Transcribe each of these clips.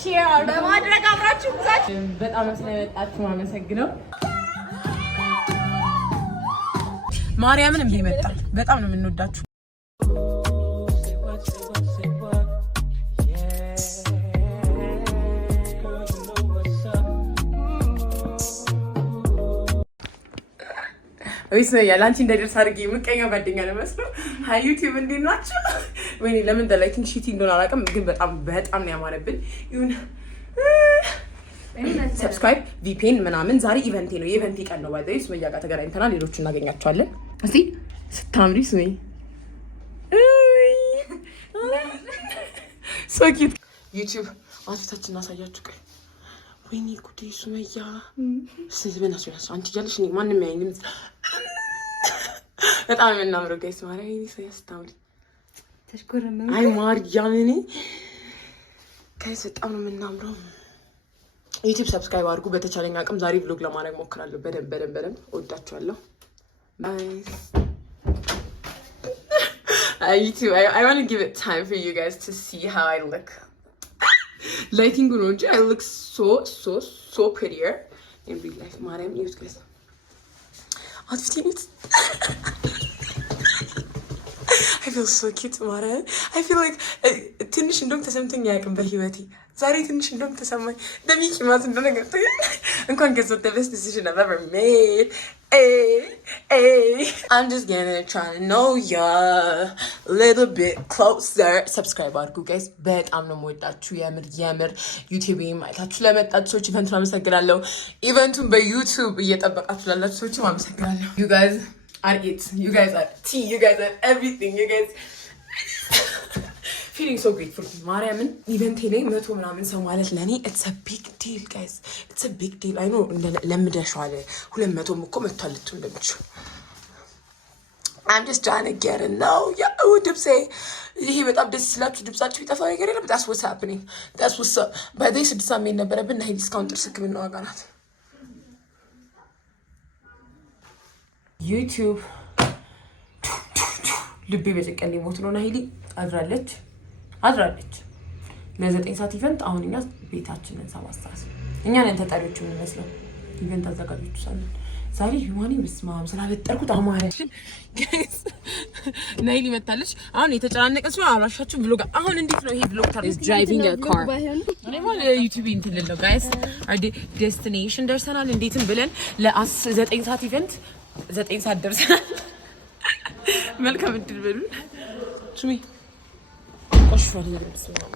ሼር በማድረግ አብራችሁ በጣም ስለመጣችሁ አመሰግናለሁ። ማርያምን እንዴ መጣ። በጣም ነው የምንወዳችሁ። ወይስ ያላንቺ እንደደርስ አድርጌ ምቀኛ ጓደኛ ነው መስለው። ሃይ ዩቲዩብ እንዴት ናችሁ? ወይኔ ለምን ላይኪንግ ሺቲ እንደሆነ አላውቅም፣ ግን በጣም ነው ያማረብን። ይሁን ሰብስክራይብ ቪፒኤን ምናምን። ዛሬ ኢቨንቴ ነው፣ የኢቨንቴ ቀን ነው። ባይዘይ ሱመያ ጋር ተገናኝተናል። ሌሎቹ እናገኛቸዋለን። እስቲ ስታምሪ ሱሜ ሶ ኪዩት። ዩቲዩብ አፊታችን እናሳያችሁ። ቀይ ወይኔ ጉዴ ሱመያ ስለዚህ አንቺ እያለሽ እኔ ማንም ያይንም በጣም የምናምረው ጋይስ ማርያም ይሄ ሲያስታውል ተሽኮረመ አይ ማርያምን ጋይስ በጣም ነው የምናምረው። ዩቲዩብ ሰብስክራይብ አድርጉ። በተቻለኝ አቅም ዛሬ ብሎግ ለማድረግ ሞክራለሁ። በደንብ እወዳችኋለሁ። ናይስ YouTube I want to give it time for you guys to see how I look. Lighting good, I look so prettier in real life. Mariam, you guys. What 15 minutes? I feel so cute, Mariam. I feel like ትንሽ እንደውም ተሰምቶኝ አያውቅም በህይወቴ። ዛሬ ትንሽ እንደውም ተሰማኝ። ደሚቂ ማለት እንደሆነ ገብቶኝ እንኳን ገዛው the best decision I've ever made. I'm just gonna try to know you a little bit closer. Subscribe አድርጉ guys. በጣም ነው የምወዳችሁ የምር ዩቲዩብ ማይታችሁ ለመጣችሁ ሰዎች ኢቨንቱን አመሰግናለሁ። ኢቨንቱን በዩቲዩብ እየጠበቃችሁ ላላችሁ ሰዎች አመሰግናለሁ። You guys are it. You guys are tea. You guys are everything. You guys feeling so grateful. ማርያምን ኢቨንቴ ላይ 100 ምናምን ሰው ማለት ለኔ it's a big deal guys. It's a big deal. I know ለምደሻለ 200 እኮ መጥቷል እንደምትሉ I'm just trying to get to know you. ድምጼ ይሄ በጣም ደስ ስላችሁ ድምጻችሁ ይጠፋ ነገር የለም። That's what's happening. That's what's up. by this ዲሳሜ ነበረብን ናይ ዲስካውንት ስክብና ዋጋናት YouTube ልቤ በጨቀሌ ሞት ነው። ናሂሊ አድራለች ለ9 ሰዓት ኢቨንት። አሁን እኛ ቤታችንን 7 ሰዓት እኛ ነን ተጠሪዎቹ የምንመስለው ኢቨንት አዘጋጆቹ ሳለን ዛሬ ዩማኒ መስማም ስላበጠርኩት አማረች ጋይስ። ናሂሊ መታለች። አሁን የተጨናነቀች ነው አራሻችሁ ብሎግ። አሁን እንዴት ነው ይሄ ብሎግ ታዲያ ድራይቪንግ አ ካር እኔ ማለት ዩቲዩብ እንትን ልለው ጋይስ አር ዴስቲኔሽን ደርሰናል። እንዴትም ብለን ለ9 ሰዓት ኢቨንት 9 ሰዓት ደርሰናል። መልካም እድል በሉ ሱሚ ቆሽፏል ይልብስ ነው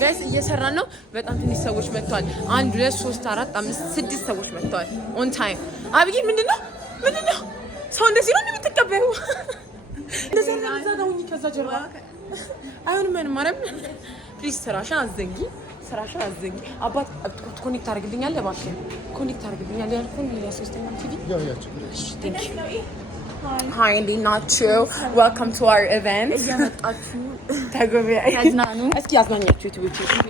ጋይስ እየሰራን ነው። በጣም ትንሽ ሰዎች መጥተዋል። 1 2 3 4 5 6 ሰዎች መጥተዋል ኦን ታይም። አብይ ምንድነው ሰው እንደዚህ ነው የምትቀበዩ? እንደዚህ ነው ዘጋውኝ ከዛ ጀርባ አይሆንም ማረም ፕሊዝ ስራሽን አዘንጊ። አባት ኮኔክት አድርግልኛለህ እባክህ። ኮኔክት አድርግልኛለህ ያልኩን ለ3ኛው ቲቪ እሺ ቴንክ ዩ Hi, እንዴት ናችሁ? Welcome to our event. እያመጣችሁ ተጎብኝ ያዝናኑ። እስኪ ያዝናኛችሁ ዩቲዩብ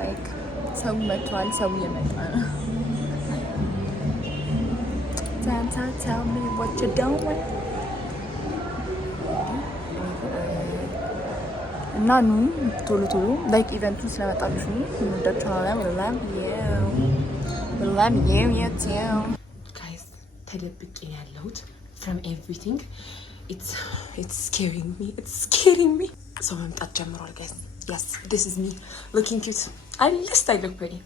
like ሰው መጥቷል። ሰው እየመጣ ነው። Tell me what you don't want. እና ኑ ቶሎ like ኢቨንቱን ስለመጣችሁ እንወዳችኋለን። Love you too. Guys, ተደብቄ ያለሁት from everything. It's scaring me. So መምጣት ጀምሯል guys. Yes, this is me looking cute. At least I look pretty.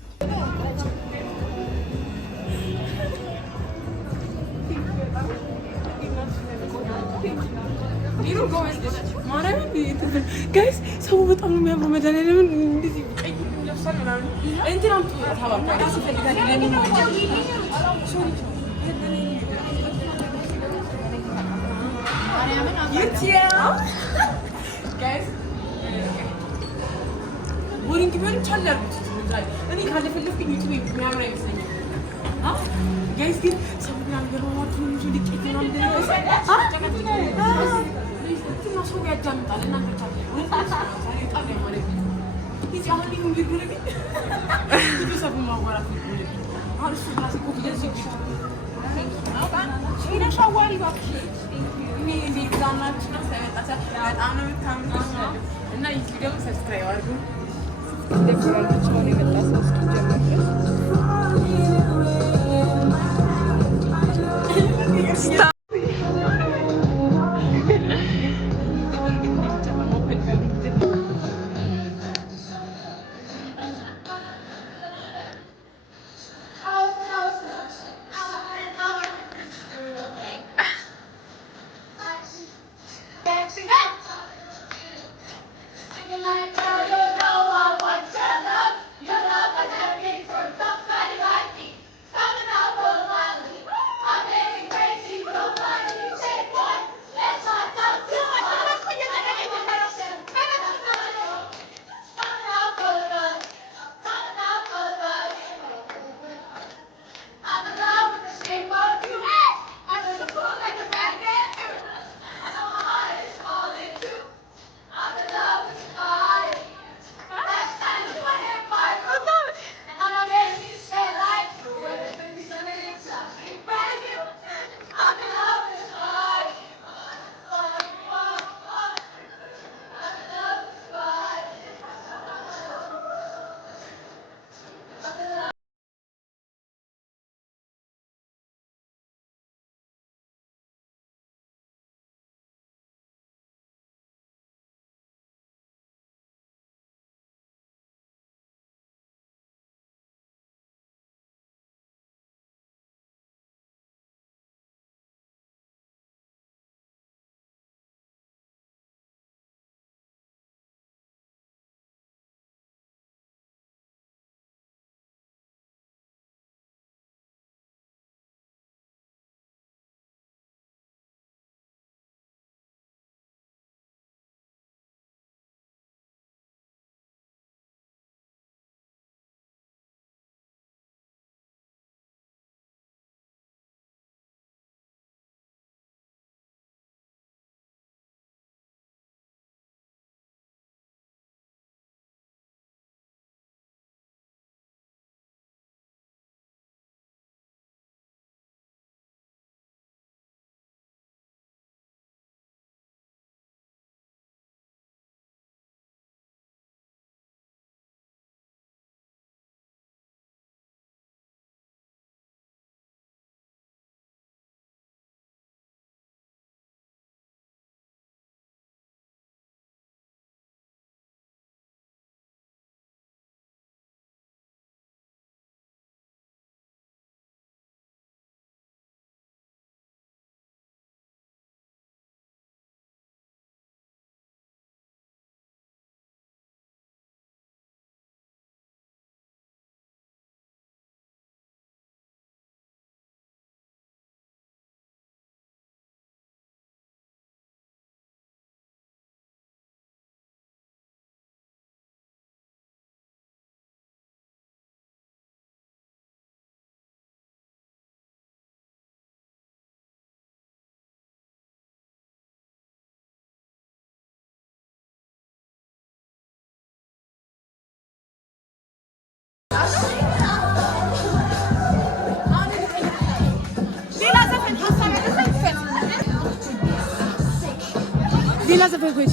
You don't go in this. Guys, so በጣም ነው የሚያምረው መድኃኒዓለም እንደዚህ ቀይ ለብሳል ምናምን እንትን አምጡ ታባባ ጋር ሲፈልጋል ለምን ነው ሶሪ guys ቦሪንግ ቢሆን ቻላርኩት እኔ ካለፈልኩኝ ዩቲዩብ የሚያምር አይመስለኝም። ጋይስ ግን ሰው ምናምን ገርማችሁ ነው ዲቄት ነው እንደዚህ ሰው ያጃምጣል እና ተቻለ Stop. ሌላ ዘፈን ኮች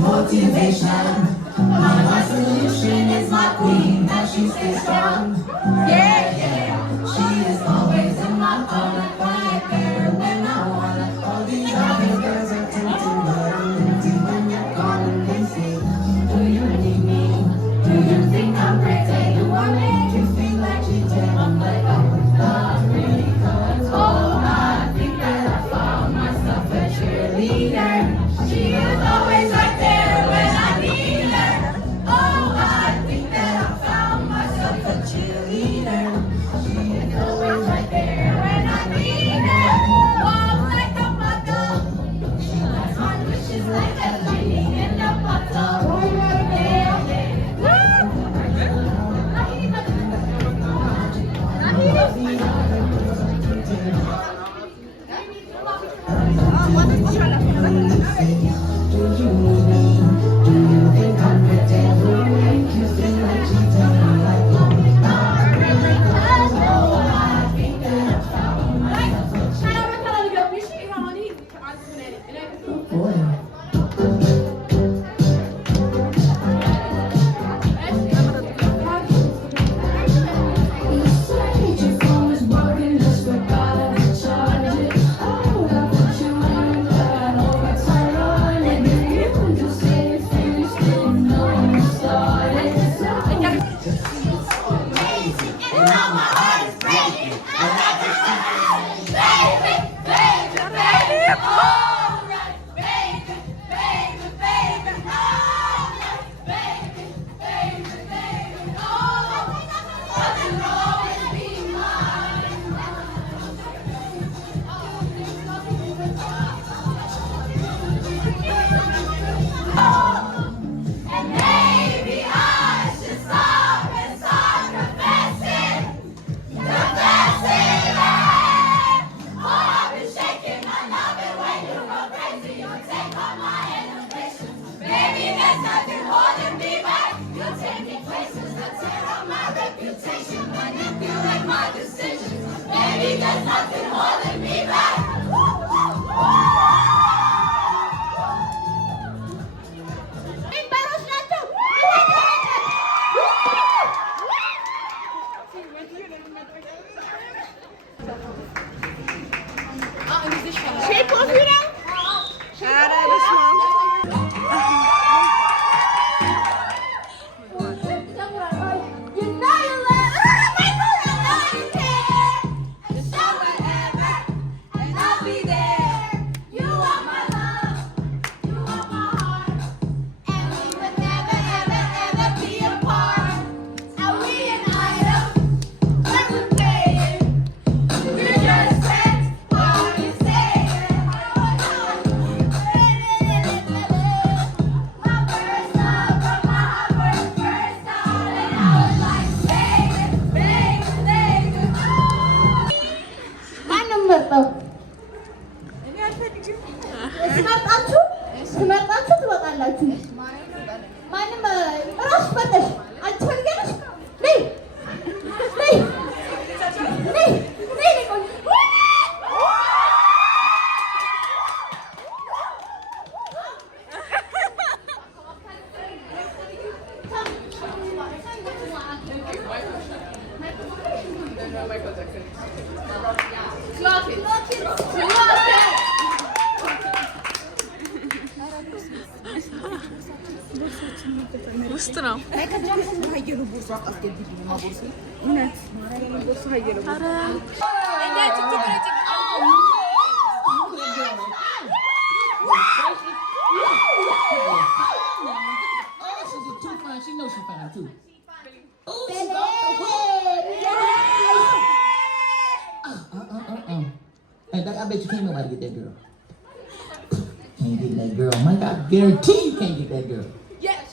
Motivation. My solution is my queen. Now she stays strong. Yeah, yeah. She is always in my corner, right there when I wanna. All these other girls are tempting, but I'm empty when you're calling and say, do you need me? Do you think I'm crazy? Do I make you feel like you did? I'm like, oh, not really, 'cause oh, I think that I found myself a cheerleader. She is always right there when I need her. Oh, I think that I found myself a cheerleader. She is always right there when I need her. Walk like a mother. She likes my wishes like a genie in a bottle. Shape of you now? ስመርጣችሁ ትወጣላችሁ። ማንም ራስ ፈተሽ አንቺ ፈልገሽ ነይ ነይ ነይ ነይ ቆይ ውስጥ ነው። that. I bet you can't nobody get that girl. Can't get that girl. My God, I guarantee you can't get that girl. Yes.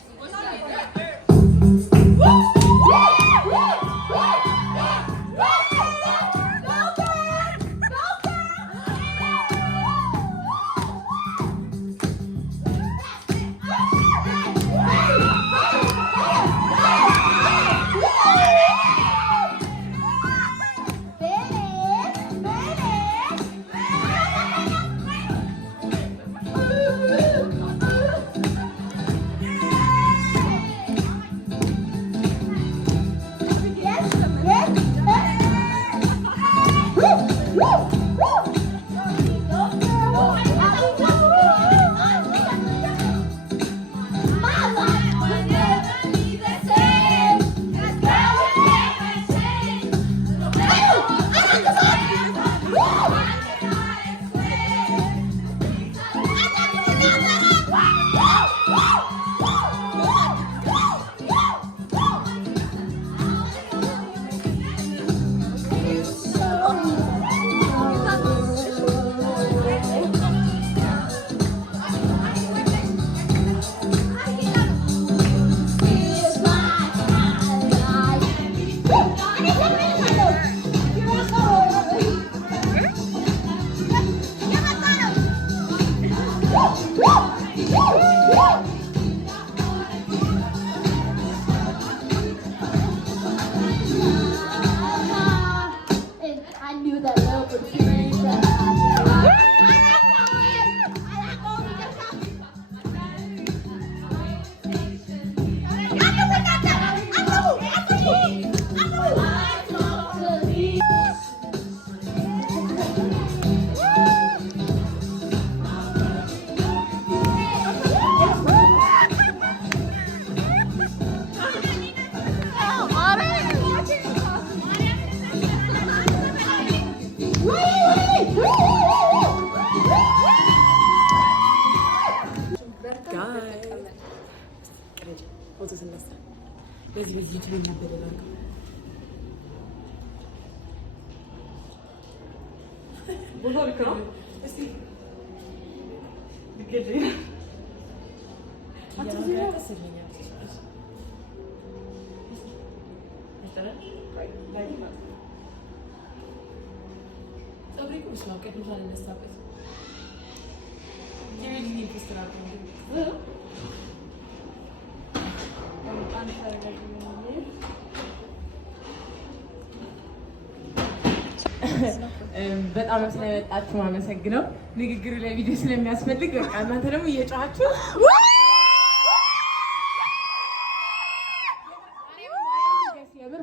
በጣም ስለመጣችሁ አመሰግናለሁ። ንግግር ላይ ቪዲዮ ስለሚያስፈልግ በቃ እናንተ ደግሞ እየጮሃችሁ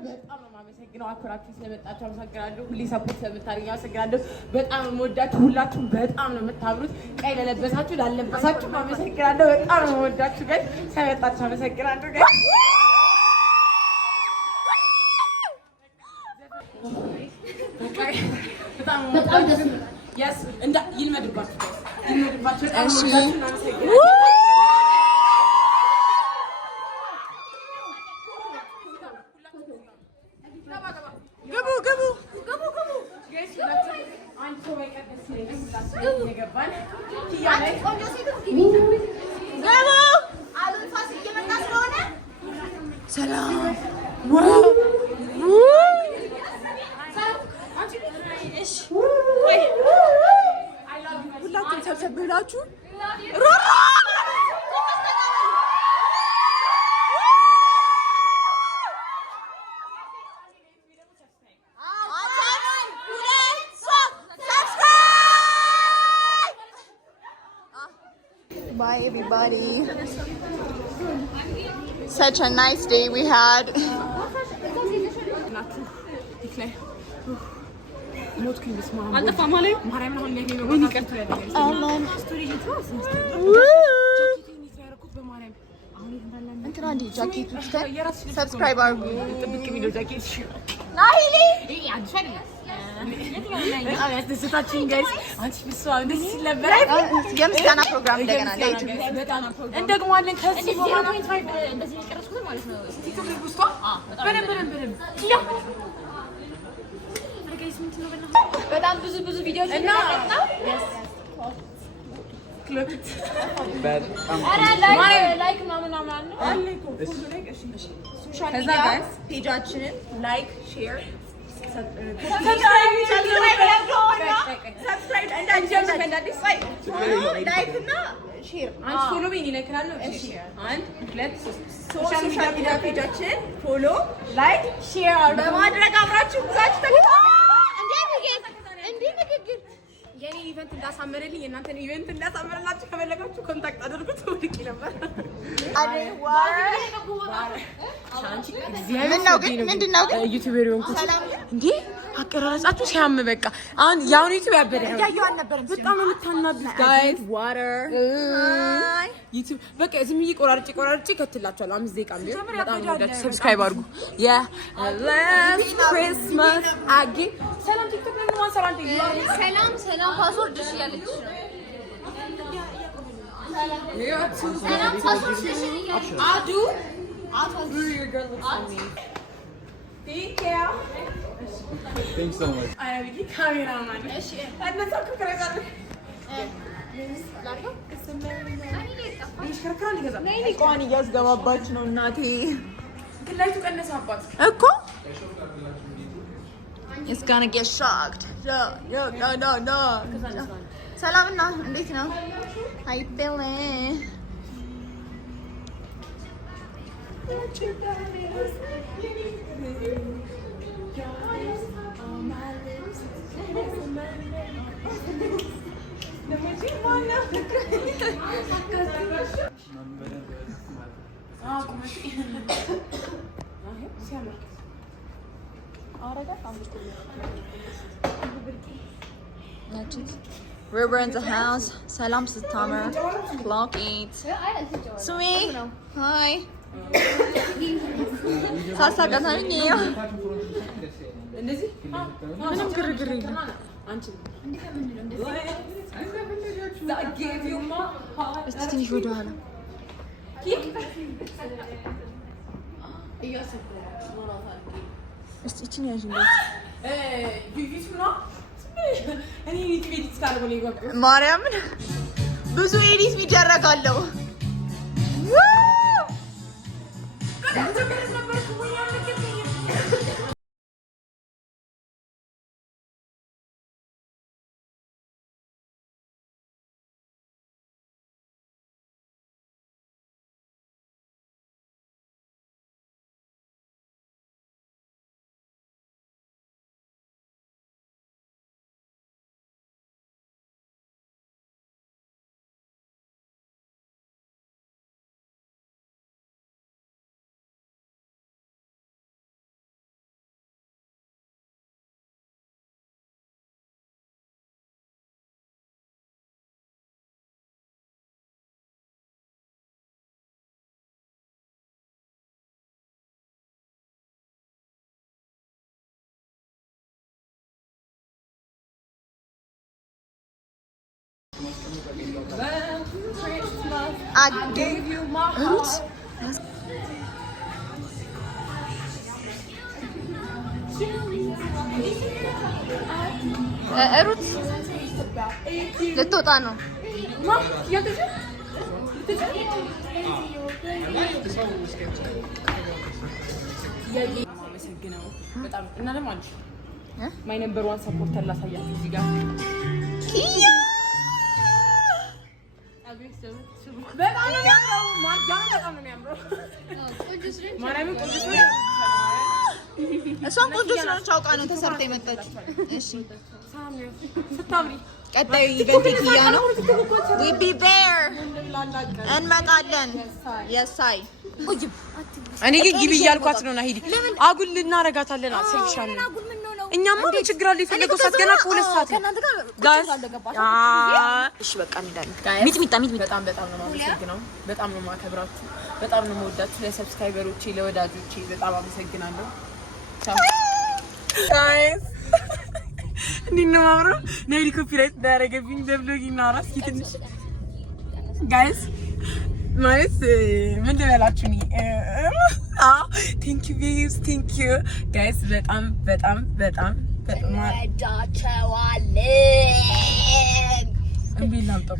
በጣም ነው የማመሰግነው። አክብራችሁ ስለመጣችሁ አመሰግናለሁ። ሁሌ ሰፖርት ስለምታደርጉኝ አመሰግናለሁ። በጣም ነው የምወዳችሁ። ሁላችሁም በጣም ነው የምታምሩት። ቀይ ለለበሳችሁ ላለበሳችሁ አመሰግናለሁ። በጣም ነው የምወዳችሁ። ጋር ስለመጣችሁ አመሰግናለሁ። ጋር በጣም ደስ ያስ እንዳ ይልመድባችሁ ይልመድባችሁ። እሺ Bye everybody. Such a nice day we had. Subscribe our የምስጋና ፕሮግራም እንደገና እንደግመዋለን። ከዚህ በኋላ በጣም ብዙ ቪዲዮዎች እና ላይክ ምናምን አለ እኮ ሶሻል ሚዲያ ፔጃችንን ላይክ ሼር ሶሻል ሚዲያ ፔጃችንን ፎሎ ላይክ ሼር በማድረግ አብራችሁ ጉዟችሁ የኔ ኢቨንት እንዳሳመረልኝ የእናንተን ኢቨንት እንዳሳመረላችሁ ከፈለጋችሁ ኮንታክት አድርጉት። ወድቄ ነበር። ምንድነው ግን ዩቲዩበር የሆንኩት እንዴ አቀራረጻችሁ ሲያም በቃ አሁን ያው ዩቲዩብ ያበደ በጣም የምታናዱት ጋይስ ዋተር ዩቲዩብ በቃ ዝም ብዬ ቆራርጬ ከትላችኋለሁ። 5 ደቂቃ ቢሆን በጣም ወዳችሁ ሰብስክራይብ አድርጉ። ላስት ክሪስማስ አጊ ሰላም ቲክቶክ ላይ ነው ሰላም ፓስወርድ እሺ ያለች ሰላም ፓስወርድ እሺ አዱ your girl looks on me. Thank you. Thanks so much. I have a cameraman. እሺ አንተ ከከረጋለ ቋን እያስገባባች ነው እናቴ። ግን ላይቱ ቀነሰባት እኮ It's gonna get shocked. No. ሰላምና እንዴት ነው? How you feeling? We're in the house. Salam Sitamer. Clock 8. Sumi. Hi. ሳሳ ቀናኝ ነው እንደዚህ ምንም ግርግር የለም። አንቺ እስቲ ትንሽ ወደ ኋላ እስቲ እቺን ያዥ ማርያምን ብዙ ኤዲት ይደረጋለው። I gave you my heart. ሩት ልትወጣ ነው። በጣም እና ለማንቺ ማይ ነምበር 1 ሰፖርተር ላሳያችሁ እዚህ ጋር ኪያ በጣም ነው የሚያምረው። ማርጃን በጣም ነው የሚያምረው። ማርያምን ቆንጆ ነው። እሷም ቆንጆ ስለሆነች አውቃ ነው ተሰርታ የመጣችው። እሺ ስታምሪ ቀጣዩ ኢቨንት ኪያ ነው። we be there እንመጣለን። የሳይ እኔ ግን ግቢ እያልኳት ነው። ናሂዲ አጉል ልናረጋታለን። አሰልሻለሁ። እኛማ ምን ችግር አለ? የፈለገው ሰዓት ገና ከሁለት ሰዓት ነው ጋይስ። እሺ በቃ እንሄዳለን። ሚጥሚጣ በጣም ነው የማመሰግነው። በጣም ነው የማከብራችሁ። በጣም ነው የምወዳችሁ። ለሰብስክራይበሮቼ ለወዳጆቼ በጣም አመሰግናለሁ። ጋይስ እንዴት ነው አብረው ናይዲ ኮፒራይት እንዳያረገብኝ በብሎጊንግ ነው ራስ ትንሽ ጋይስ ማለት ምን ልበላችሁ ነው ቴንክ ዩ ቤቢስ ቴንክ ዩ ጋይስ በጣም እንወዳቸዋለን። እምቢ ላምጣው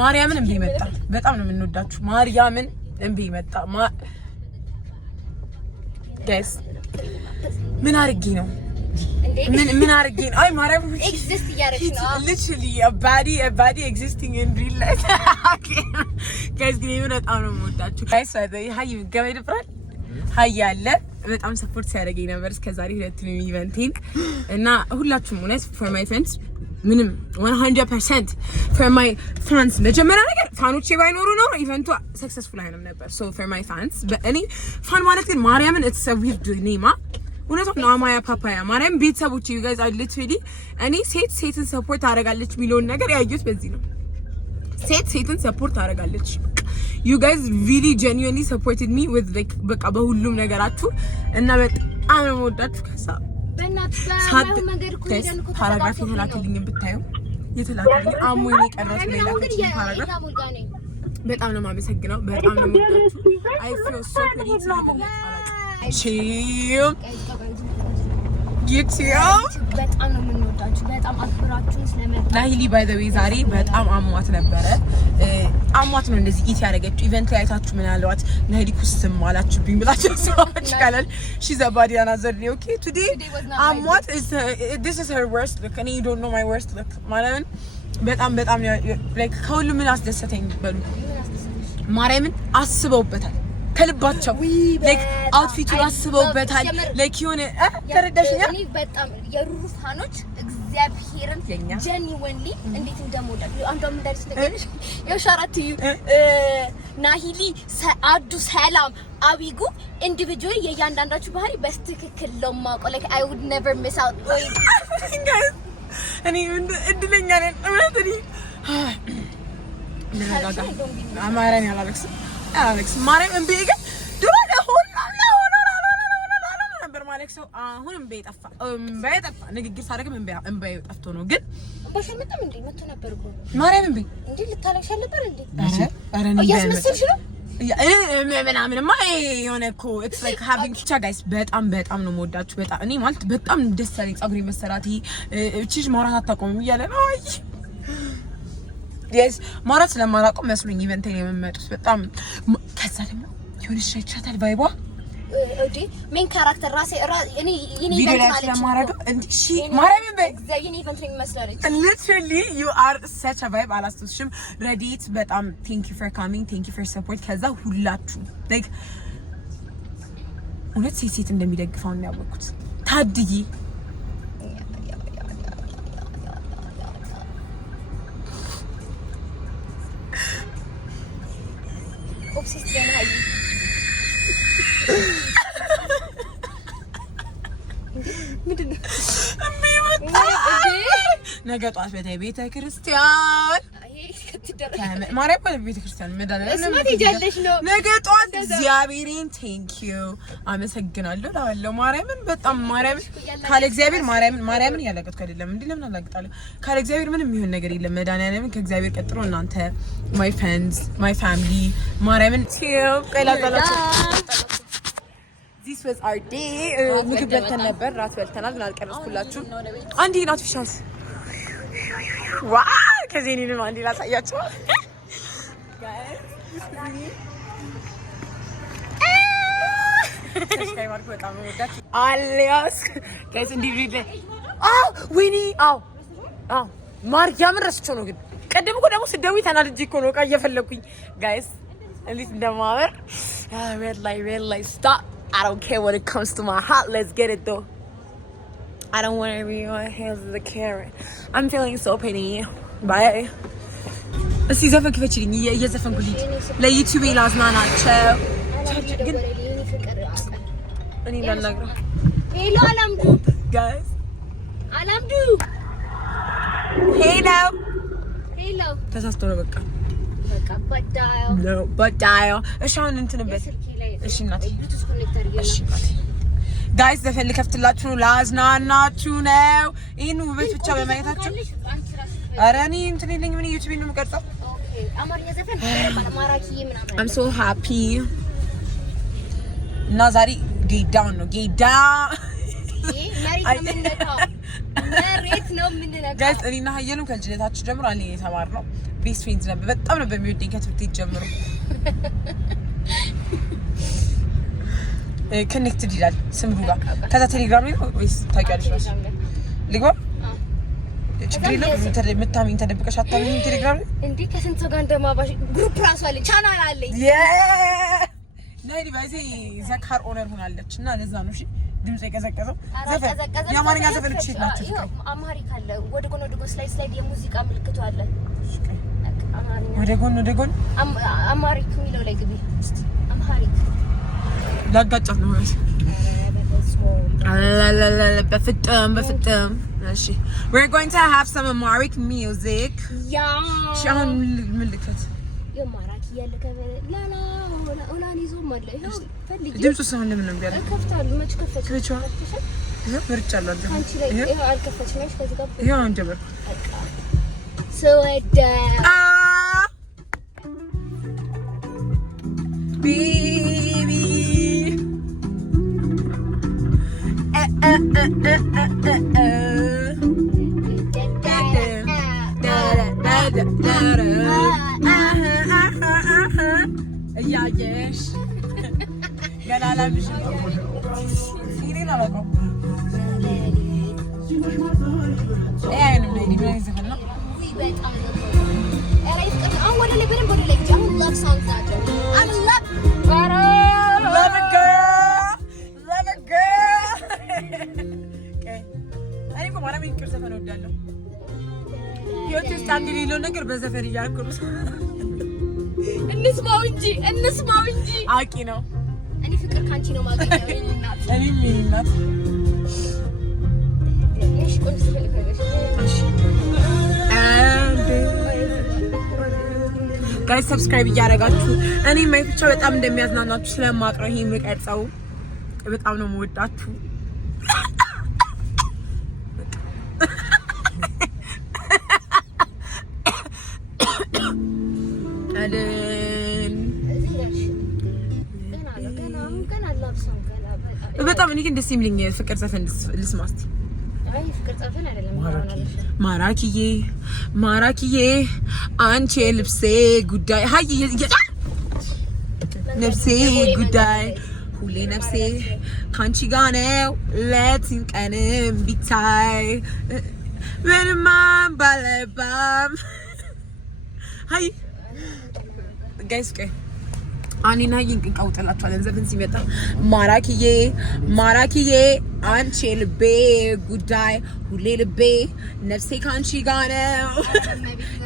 ማርያምን እምቢ መጣ። በጣም ነው የምንወዳችሁ ማርያምን እምቢ መጣ። ጋይስ ምን አርጊ ነው ምን አርጊ ነው? አይ ማርያም ኤግዚስት እያደረግሽ ነው literally a body existing in real life ጋይስ ግን በጣም ነው የምወዳችሁ ጋይስ። ሃይ ገበይ ድፍራል ሃይ ያለ በጣም ሰፖርት ሲያደርገኝ ነበር እስከዛሬ ሁለቱንም ኢቨንቲንግ እና ሁላችሁም እውነት for my friends ምንም 100% for my fans መጀመሪያ ነገር ፋኖቼ ባይኖሩ ነው ኢቨንቱ ሰክሰስፉል አይሆንም ነበር። so for my fans በእኔ ፋን ማለት ግን ማርያምን it's a weird name እውነቱን ነው። አማያ ፓፓያ ማርያም ቤተሰቦቼ you guys are literally እኔ ሴትን ሰፖርት አደርጋለች የሚለውን ነገር ያዩት በዚህ ነው። ሴትን ሰፖርት አደርጋለች you guys really genuinely supported me with like በቃ በሁሉም ነገራችሁ እና በጣም ነው የምወዳችሁ ከሳ ፓራግራፍ የተላከልኝ ብታዩ የተላከልኝ አሞኝ የቀረጽ ሌላ ፓራግራፍ በጣም ነው የማመሰግነው። በጣም ነው የምወዳችሁ I feel so pretty to live in YouTube በጣም ነው የምንወዳችሁ። በጣም አክብራችሁን ስለመጣ ናሂሊ by the way ዛሬ በጣም አሟት ነበረ። አሟት ነው እንደዚህ ኢት ያደረገችው ኢቨንት ላይ አይታችሁ ምን ያለዋት ናሂሊ ኩስም አላችሁብኝ ብላችሁ ሰዎች ካላል she's a body another day okay today አሟት this is her worst look and you don't know my worst look ማለት በጣም like ከሁሉ ምን አስደሰተኝ በሉ ማርያምን አስበውበታል ከልባቸው like አውትፊቱን አስበውበታል like የሆነ ተረዳሽኛ እኔ በጣም የሩሩ ፋኖች እግዚአብሔርን ጀኒወንሊ እንዴት እንደምወዳት አንዷም እንዳልሽ ተገኘሽ የሻራት ናሂሊ አዱ ሰላም አቢጉ ኢንዲቪጁዋሊ የእያንዳንዳችሁ ባህሪ በስትክክል ነው የማውቀው like I would never miss out እኔ እድለኛ ነኝ እውነት እኔ አማራን ያላለክስ ማርያም እምቢ ግን ድሮ ነበር ማለት ሰው አሁን እምቢ ጠፋ ንግግር ሳደርግም እምቢ ጠፍቶ ነው ግን በሽምጥም እንዴ መጥቶ ነበር እኮ ማርያም እምቢ እንዴ ልታለቅሽ ነበር እንዴ አረ ያስመስልሽ ነው ምናምንማ የሆነ እኮ it's like having ብቻ ጋይስ በጣም ነው የምወዳችሁ በጣም እኔ ማለት በጣም ደስ ያለኝ ፀጉሬ መሰራት እቺሽ ማውራት አታቆምም እያለ ነው አይ yes ማውራት ስለማላውቀው መስሎኝ ኢቨንት ላይ የምመጡት በጣም ከዛ ደግሞ የሆነች ሻይቻታል ቫይቧ ኦዲ ሜን ካራክተር ራሴ እኔ ኢቨንት ማለት ነው እንዴ ሺ ማርያም የኔ ኢቨንት ላይ መስላለች literally you are such a vibe አላስተውሽም ረዲት በጣም thank you for coming thank you for support ከዛ ሁላችሁ like እውነት ሴት እንደሚደግፋው ነው ያወቅኩት ታድይ ኦብሴስ ገናይ ምንድነው ነገ ጧት በታይ ቤተ ክርስቲያን ማርያም ቤተ ክርስቲያን መዳናለም ነገ ጧት እግዚአብሔርን ቴንክ ዩ አመሰግናለሁ ላለው ማርያምን በጣም ማርያምን ካለ እግዚአብሔር ማርያምን ያለቀጥኩ አይደለም እንዴ ለምን አላቀጣለሁ ካለ እግዚአብሔር ምንም የሚሆን ነገር የለም መዳናለም ከእግዚአብሔር ቀጥሎ እናንተ my friends my family ማርያምን ቀላቀላችሁ this was our day ምግብ በልተን ነበር ራት በልተናል ግን አልቀረስኩላችሁም አንዴ ናት ፊሻስ ዋው ከዚህ ነው አንዴ ላሳያችሁ ስካይ ማርክ በጣም ወዳች አሊያስ ጋይስ እንዲቪድ ወይኔ ማርያምን ረስቼው ነው ግን ቀደም እኮ ደግሞ ስደውይ ተናድጄ እኮ ነው ዕቃ እየፈለኩኝ ጋይስ እንዴት እንደማወር red light stop I don't care when it comes to my heart let's get it though I don't want to be on hands of the camera I'm feeling so pretty bye እስቲ ዘፈን ክፈችልኝ እየዘፈንኩልኝ ለዩቲዩብ ላዝናናቸው ግን እኔ ላናግረው ሄሎ አላምዱ ጋይስ አላምዱ ሄሎ ተሳስቶ ነው በቃ በዳዮ እሺ አሁን እንትንበት እሺ እናቴ እሺ ጋይስ ዘፈን ልከፍትላችሁ ነው ላዝናናችሁ ነው ይሄን ውበት ብቻ በማየታችሁ ኧረ እኔ እንትን የለኝም ምን ዩቲዩብ ነው የምቀርጸው አማርኛ ዘፈን ማራኪ ምናምን I'm so happy እና ዛሬ ጌይ ዳውን ነው ጌይ ዳውን መሬት ነው የምንነካው። ጋይስ እኔና ሀየሉም ከልጅነታችን ጀምሮ አንዴ የተማርነው ቤስት ፍሬንድስ ነበር። በጣም ነበር የሚወደኝ ከትምህርት ቤት ጀምሮ። ኮኔክትድ ይላል ስምሩ ጋር። ከዛ ቴሌግራም ላይ ነው ወይስ ታውቂያለሽ? ራስ ልግባ ችግር የለውም። የምታሚኝ ተደብቀሽ አታሚኝ ቴሌግራም ላይ እንዴ? ከስንት ሰው ጋር እንደማባሽ ግሩፕ ራሱ አለ፣ ቻናል አለኝ። ናይ ዲቫይስ ዘካር ኦነር ሆናለች እና ለዛ ነው። እሺ ድምጽ የቀዘቀዘው ዘፈን የአማርኛ ዘፈኖች ሴት ናቸው። አማሪክ አለ ወደ ጎን ስላይድ የሙዚቃ ምልክቱ አለ። ወደ ጎን አማሪክ የሚለው ላይ ግቢ እስቲ። አማሪክ ላጋጫት ነው ማለት በፍጥም እሺ we're going to have some Amharic music አሁን ምልክት የማራኪ ያለ ከላላ ኦላኒዞ ማለት ነው። ፈልጊ ድምፁ ሰውን ለምን ነው ቢያለ ከፍታለሁ። መች ከፈች ምርጫለሁ አንቺ ላይ ይሄ አልከፈችም። እሺ ከዚህ ጋር ይሄ አሁን ጀመር ስወደ baby እያየሽ ገና ላምሽ ሲሪን አላውቀውም። አይንም ላይ ዲብራይ ዘፈን ነው። በጣም አሁን ወደ ላይ በደንብ ወደ ላይ ጃም ላቭ ሶንግ ናቸው። አም ላቭ love it girl እኔ እኮ ማርያም ይቅር ዘፈን እወዳለሁ። ህይወት ውስጥ አንድ ሌለው ነገር በዘፈን እያልኩ ነው። እንስማው እንጂ አቂ ነው። እኔ ፍቅር ካንቺ ነው ማገኘው እናት እኔም እናት እሺ ቆንጆ ስለፈለገሽ እሺ ጋይስ ሰብስክራይብ እያደረጋችሁ እኔ ማይፍቻ በጣም እንደሚያዝናናችሁ ስለማውቅ ነው ይሄ የምቀርጸው። በጣም ነው የምወዳችሁ። በጣም እኔ ግን ደስ የሚለኝ ፍቅር ዘፈን ልስማ እስቲ። አይ ፍቅር ዘፈን አይደለም ማራኪዬ አንቺ ልብሴ ጉዳይ ሀይ ነፍሴ ጉዳይ ሁሌ ነፍሴ ካንቺ ጋር ነው ሌትም ቀንም ቢታይ ምንም ባለባም ሀይ ጋይስ ቆይ አኒና ይንቀውጥላችኋለን ዘፈን ሲመጣ ማራኪዬ አንቺ ልቤ ጉዳይ ሁሌ ልቤ ነፍሴ ካንቺ ጋር ነው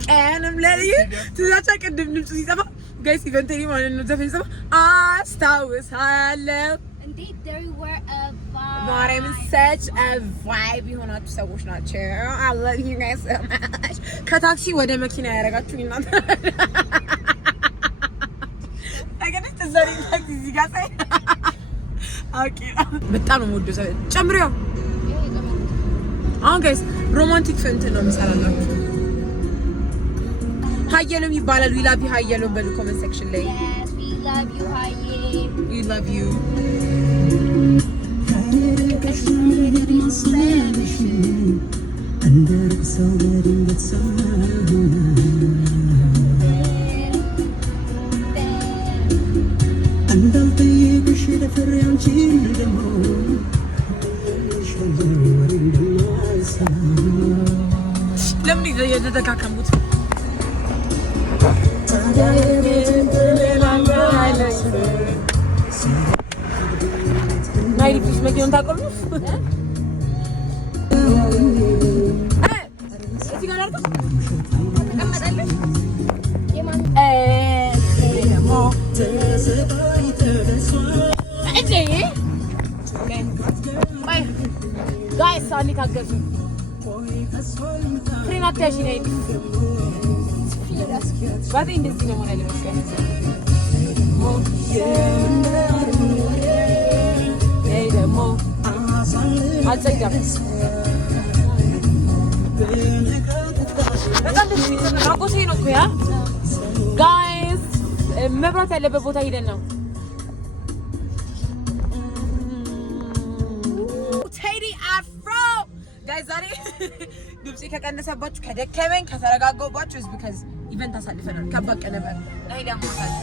ቀንም ለሊት ትዛቻ ቅድም ድምፁ ሲጠፋ ጋይስ ኢቨንተሪ ማለት ነው ዘፈን ሲጠፋ አስታውሳለሁ እንዴ there were a vibe ማርያምን such a vibe የሆናችሁ ሰዎች ናቸው። I love you guys so much ከታክሲ ወደ መኪና ያደረጋችሁ እናንተ በጣም ነው የምወደው ዘፈን ጨምሪው። አሁን ጋይስ ሮማንቲክ እንትን ነው የምሰራላችሁ። ሀየሎም ይባላል። we love you ሀየሎም በሉ ኮሜንት ሴክሽን ላይ yes we love you haye we love you ለምን የተደካከሙት ናይዲ ፕሊስ መኪናውን ታቆሙ እዚህ ጋር አርገው ተቀመጣለች የማን ደግሞ ጋይስ አንዴ ታገዙ። ፍሬናት ያሺ ነይ ባቴ እንደዚህ ነው ማለት ነው። ነይ ደግሞ አልጸዳም በጣም ደስ የሚል አጎቴ ነው እኮ ያ ጋይስ መብራት ያለበት ቦታ ሄደን ነው ጋይ ዛሬ ድምጼ ከቀነሰባችሁ ከደከመኝ ከተረጋጋሁባችሁ is because ኢቨንት አሳልፈናል ከባድ ቀን ነበር ላይ ለማሳለፍ